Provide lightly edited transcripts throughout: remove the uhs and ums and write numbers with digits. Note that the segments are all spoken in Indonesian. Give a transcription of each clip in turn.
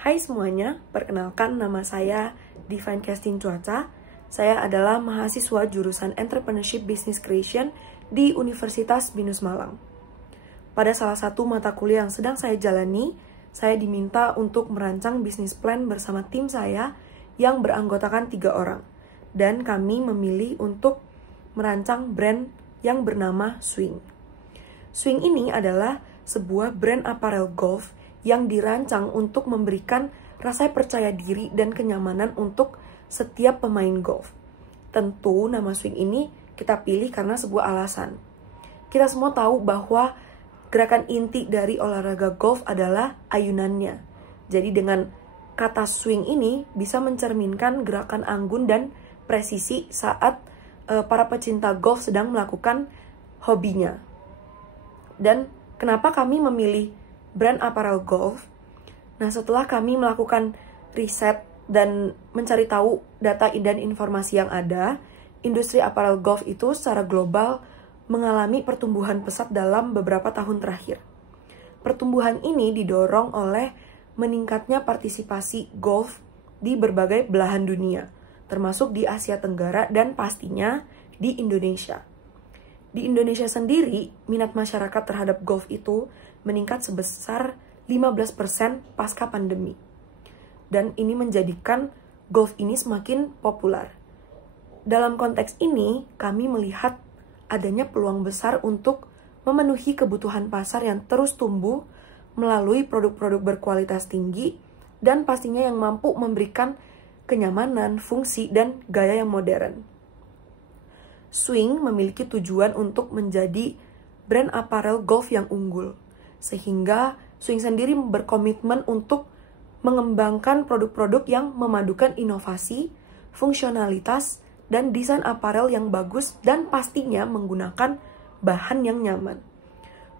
Hai semuanya, perkenalkan nama saya Divine Casting Cuaca. Saya adalah mahasiswa jurusan Entrepreneurship Business Creation di Universitas Binus Malang. Pada salah satu mata kuliah yang sedang saya jalani, saya diminta untuk merancang bisnis plan bersama tim saya yang beranggotakan 3 orang. Dan kami memilih untuk merancang brand yang bernama Swing. Swing ini adalah sebuah brand apparel golf yang dirancang untuk memberikan rasa percaya diri dan kenyamanan untuk setiap pemain golf. Tentu nama Swing ini kita pilih karena sebuah alasan. Kita semua tahu bahwa gerakan inti dari olahraga golf adalah ayunannya. Jadi dengan kata swing ini bisa mencerminkan gerakan anggun dan presisi saat para pecinta golf sedang melakukan hobinya. Dan kenapa kami memilih brand apparel golf? Nah, setelah kami melakukan riset dan mencari tahu data dan informasi yang ada, industri apparel golf itu secara global mengalami pertumbuhan pesat dalam beberapa tahun terakhir. Pertumbuhan ini didorong oleh meningkatnya partisipasi golf di berbagai belahan dunia, termasuk di Asia Tenggara dan pastinya di Indonesia. Di Indonesia sendiri, minat masyarakat terhadap golf itu meningkat sebesar 15% pasca pandemi. Dan ini menjadikan golf ini semakin populer. Dalam konteks ini, kami melihat adanya peluang besar untuk memenuhi kebutuhan pasar yang terus tumbuh melalui produk-produk berkualitas tinggi dan pastinya yang mampu memberikan kenyamanan, fungsi, dan gaya yang modern. Swing memiliki tujuan untuk menjadi brand apparel golf yang unggul. Sehingga Swing sendiri berkomitmen untuk mengembangkan produk-produk yang memadukan inovasi, fungsionalitas, dan desain apparel yang bagus dan pastinya menggunakan bahan yang nyaman.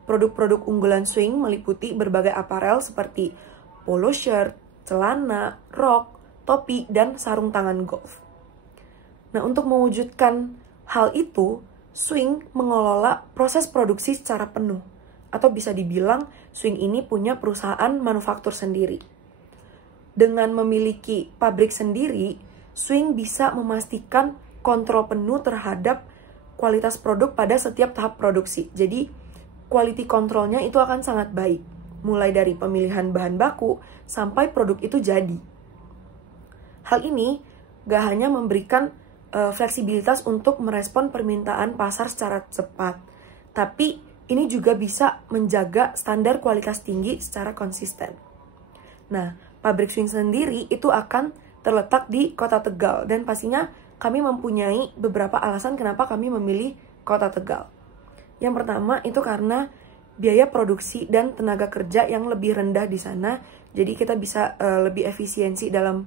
Produk-produk unggulan Swing meliputi berbagai apparel seperti polo shirt, celana, rok, topi, dan sarung tangan golf. Nah, untuk mewujudkan hal itu, Swing mengelola proses produksi secara penuh. Atau bisa dibilang, Swing ini punya perusahaan manufaktur sendiri. Dengan memiliki pabrik sendiri, Swing bisa memastikan kontrol penuh terhadap kualitas produk pada setiap tahap produksi. Jadi, quality controlnya itu akan sangat baik. Mulai dari pemilihan bahan baku sampai produk itu jadi. Hal ini gak hanya memberikan fleksibilitas untuk merespon permintaan pasar secara cepat, tapi ini juga bisa menjaga standar kualitas tinggi secara konsisten. Nah, pabrik Swing sendiri itu akan terletak di Kota Tegal dan pastinya kami mempunyai beberapa alasan kenapa kami memilih Kota Tegal. Yang pertama itu karena biaya produksi dan tenaga kerja yang lebih rendah di sana, jadi kita bisa lebih efisiensi dalam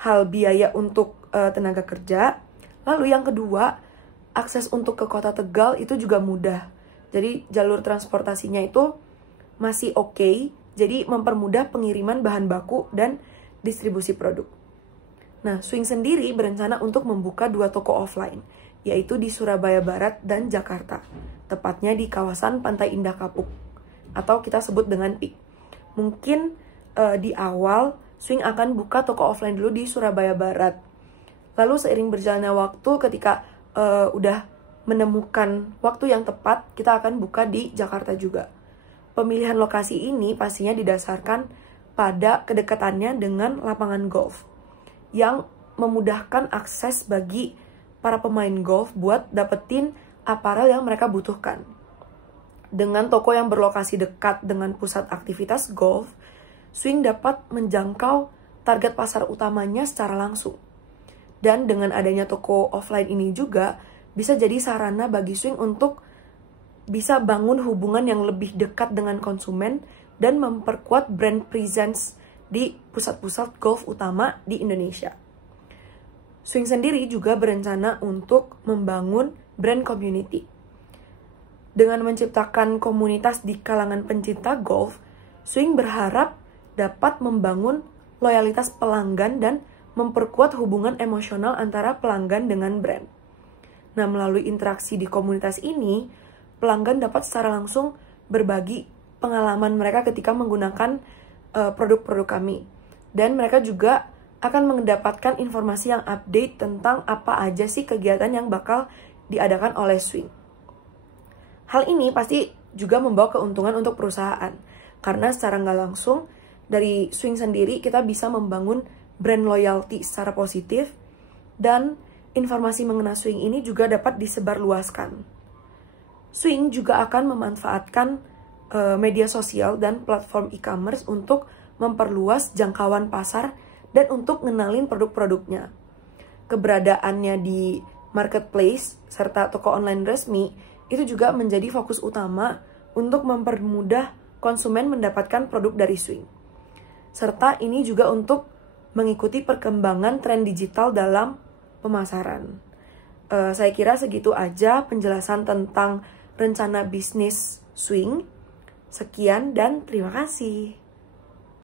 hal biaya untuk tenaga kerja. Lalu yang kedua, akses untuk ke Kota Tegal itu juga mudah. Jadi jalur transportasinya itu masih oke, jadi mempermudah pengiriman bahan baku dan distribusi produk. Nah, Swing sendiri berencana untuk membuka 2 toko offline, yaitu di Surabaya Barat dan Jakarta, tepatnya di kawasan Pantai Indah Kapuk, atau kita sebut dengan PIK. Mungkin di awal, Swing akan buka toko offline dulu di Surabaya Barat. Lalu seiring berjalannya waktu, ketika udah menemukan waktu yang tepat, kita akan buka di Jakarta juga. Pemilihan lokasi ini pastinya didasarkan pada kedekatannya dengan lapangan golf, yang memudahkan akses bagi para pemain golf buat dapetin apparel yang mereka butuhkan. Dengan toko yang berlokasi dekat dengan pusat aktivitas golf, Swing dapat menjangkau target pasar utamanya secara langsung. Dan dengan adanya toko offline ini juga bisa jadi sarana bagi Swing untuk bisa bangun hubungan yang lebih dekat dengan konsumen dan memperkuat brand presence di pusat-pusat golf utama di Indonesia. Swing sendiri juga berencana untuk membangun brand community. Dengan menciptakan komunitas di kalangan pencinta golf, Swing berharap dapat membangun loyalitas pelanggan dan memperkuat hubungan emosional antara pelanggan dengan brand. Nah, melalui interaksi di komunitas ini, pelanggan dapat secara langsung berbagi pengalaman mereka ketika menggunakan produk-produk kami. Dan mereka juga akan mendapatkan informasi yang update tentang apa aja sih kegiatan yang bakal diadakan oleh Swing. Hal ini pasti juga membawa keuntungan untuk perusahaan, karena secara nggak langsung dari Swing sendiri kita bisa membangun brand loyalty secara positif, dan informasi mengenai Swing ini juga dapat disebarluaskan. Swing juga akan memanfaatkan media sosial dan platform e-commerce untuk memperluas jangkauan pasar dan untuk ngenalin produk-produknya. Keberadaannya di marketplace serta toko online resmi itu juga menjadi fokus utama untuk mempermudah konsumen mendapatkan produk dari Swing. Serta ini juga untuk mengikuti perkembangan tren digital dalam pemasaran. Saya kira segitu aja penjelasan tentang rencana bisnis Swing. Sekian dan terima kasih.